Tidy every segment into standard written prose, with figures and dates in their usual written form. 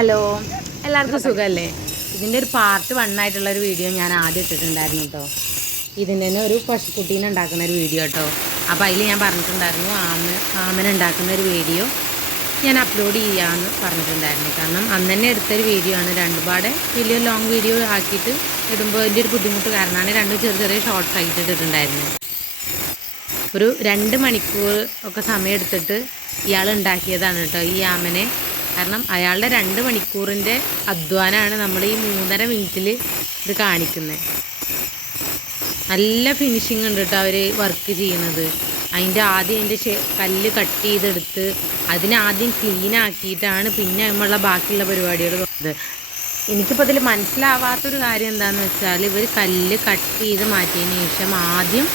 Hello, എല്ലാവർക്കും സുഖമല്ലേ? ഇതിൻ്റെ ഒരു പാർട്ട് 1 ആയിട്ടുള്ളൊരു വീഡിയോ ഞാൻ ആദ്യം ഇട്ടിട്ടുണ്ടായിരുന്നു കേട്ടോ. ഇതിൻ്റെ തന്നെ ഒരു പശുക്കുട്ടീനെ ഉണ്ടാക്കുന്ന ഒരു വീഡിയോ കേട്ടോ. അപ്പോൾ അതിൽ ഞാൻ പറഞ്ഞിട്ടുണ്ടായിരുന്നു ആമന ഉണ്ടാക്കുന്ന ഒരു വീഡിയോ ഞാൻ അപ്ലോഡ് ചെയ്യാമെന്ന് പറഞ്ഞിട്ടുണ്ടായിരുന്നു. കാരണം അന്ന് തന്നെ എടുത്തൊരു വീഡിയോ ആണ്. രണ്ടുപാടെ വലിയ ലോങ് വീഡിയോ ആക്കിയിട്ട് ഇടുമ്പോൾ അതിൻ്റെ ഒരു ബുദ്ധിമുട്ട് കാരണമാണ് രണ്ടും ചെറിയ ചെറിയ ഷോർട്ട്സ് ആയിട്ട് ഇട്ടിട്ടുണ്ടായിരുന്നു. ഒരു 2 മണിക്കൂർ ഒക്കെ സമയം എടുത്തിട്ട് ഇയാൾ ഉണ്ടാക്കിയതാണ് കേട്ടോ ഈ ആമനെ. കാരണം അയാളുടെ 2 മണിക്കൂറിൻ്റെ അധ്വാനമാണ് നമ്മൾ ഈ 3.5 മിനിറ്റിൽ ഇത് കാണിക്കുന്നത്. നല്ല ഫിനിഷിങ് ഉണ്ട് കേട്ടോ അവർ വർക്ക് ചെയ്യുന്നത്. അതിൻ്റെ കല്ല് കട്ട് ചെയ്തെടുത്ത് അതിനാദ്യം ക്ലീൻ ആക്കിയിട്ടാണ് പിന്നെ നമ്മളുള്ള ബാക്കിയുള്ള പരിപാടികൾ പോകുന്നത്. എനിക്കിപ്പോൾ ഇതിൽ മനസ്സിലാവാത്തൊരു കാര്യം എന്താണെന്ന് വെച്ചാൽ, ഇവർ കല്ല് കട്ട് ചെയ്ത് മാറ്റിയതിന് ശേഷം ആദ്യം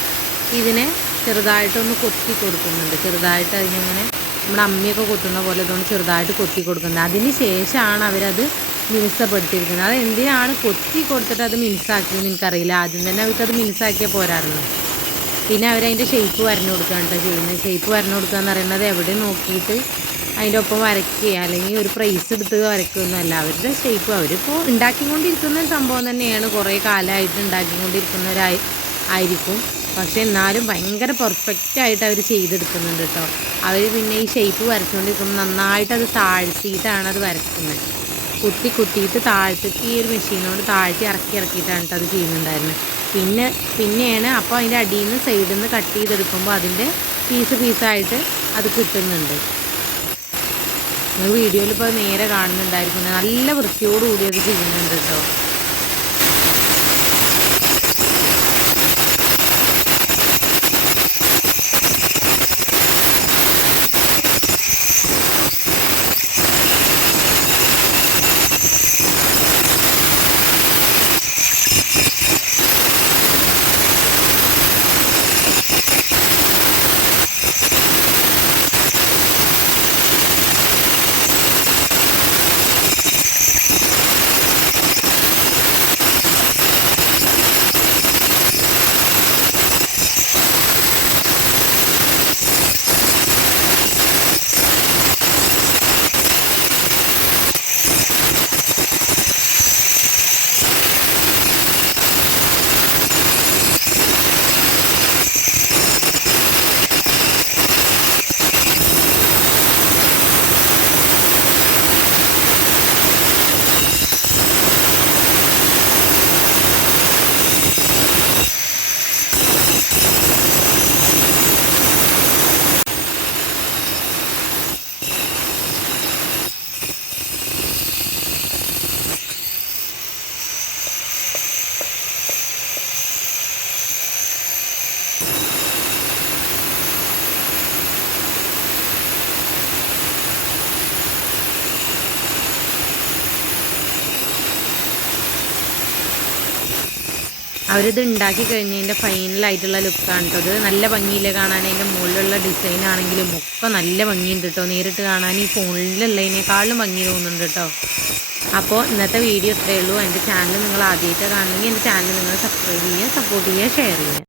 ഇതിനെ ചെറുതായിട്ടൊന്ന് കൊത്തി കൊടുക്കുന്നുണ്ട്. ചെറുതായിട്ട് അതിനിങ്ങനെ നമ്മുടെ അമ്മിയൊക്കെ കൊത്തുന്ന പോലെ ഇതൊന്ന് ചെറുതായിട്ട് കൊത്തി കൊടുക്കുന്നത്. അതിന് ശേഷമാണ് അവരത് മിനുസപ്പെടുത്തിയിരിക്കുന്നത്. അത് എന്തിനാണ് കൊത്തി കൊടുത്തിട്ട് അത് മിനുസാക്കിയെന്ന് എനിക്കറിയില്ല. ആദ്യം തന്നെ അവർക്കത് മിനുസാക്കിയാൽ പോരായിരുന്നു. പിന്നെ അവരതിൻ്റെ ഷേപ്പ് വരഞ്ഞു കൊടുക്കുകയാണ് കേട്ടോ ചെയ്യുന്നത്. ഷേപ്പ് വരഞ്ഞു കൊടുക്കുക എന്ന് പറയുന്നത് എവിടെ നോക്കിയിട്ട് അതിൻ്റെ ഒപ്പം വരയ്ക്കുക അല്ലെങ്കിൽ ഒരു പ്രൈസ് എടുത്ത് വരയ്ക്കുകയൊന്നുമല്ല. അവരുടെ ഷേപ്പ് അവരിപ്പോൾ ഉണ്ടാക്കിക്കൊണ്ടിരിക്കുന്ന സംഭവം തന്നെയാണ്. കുറേ കാലമായിട്ട് ഉണ്ടാക്കിക്കൊണ്ടിരിക്കുന്നവരായിരിക്കും. പക്ഷെ എന്നാലും ഭയങ്കര പെർഫെക്റ്റായിട്ട് അവർ ചെയ്തെടുക്കുന്നുണ്ട് കേട്ടോ. അവർ പിന്നെ ഈ ഷേപ്പ് വരച്ചുകൊണ്ടിരിക്കുമ്പോൾ നന്നായിട്ട് അത് താഴ്ത്തിയിട്ടാണ് അത് വരയ്ക്കുന്നത്. കുത്തിയിട്ട് താഴ്ത്തിട്ട് ഈ ഒരു മെഷീനോട് ഇറക്കിയിട്ടാണ് കേട്ടോ അത് ചെയ്യുന്നുണ്ടായിരുന്നത്. പിന്നെയാണ് അപ്പോൾ അതിൻ്റെ അടിയിൽ നിന്ന് സൈഡിൽ നിന്ന് കട്ട് ചെയ്തെടുക്കുമ്പോൾ അതിൻ്റെ പീസായിട്ട് അത് കിട്ടുന്നുണ്ട്. നിങ്ങൾ വീഡിയോയിൽ ഇപ്പോൾ നേരെ കാണുന്നുണ്ടായിരിക്കും. നല്ല വൃത്തിയോടുകൂടി അത് ചെയ്യുന്നുണ്ട് കേട്ടോ. അവരിത് ഉണ്ടാക്കി കഴിഞ്ഞതിൻ്റെ ഫൈനലായിട്ടുള്ള ലുക്കാണ് കേട്ടോ. അത് നല്ല ഭംഗിയില്ലേ കാണാൻ. അതിൻ്റെ മുകളിലുള്ള ഡിസൈൻ ആണെങ്കിലും ഒക്കെ നല്ല ഭംഗിയുണ്ട് കേട്ടോ. നേരിട്ട് കാണാൻ ഈ ഫോണിലുള്ളതിനേക്കാളും ഭംഗി തോന്നുന്നുണ്ട് കേട്ടോ. അപ്പോൾ ഇന്നത്തെ വീഡിയോ ഇത്രയേ ഉള്ളൂ. എൻ്റെ ചാനൽ നിങ്ങൾ ആദ്യമായിട്ട് കാണണമെങ്കിൽ എൻ്റെ ചാനൽ നിങ്ങൾ സബ്സ്ക്രൈബ് ചെയ്യുക, സപ്പോർട്ട് ചെയ്യുക, ഷെയർ ചെയ്യുക.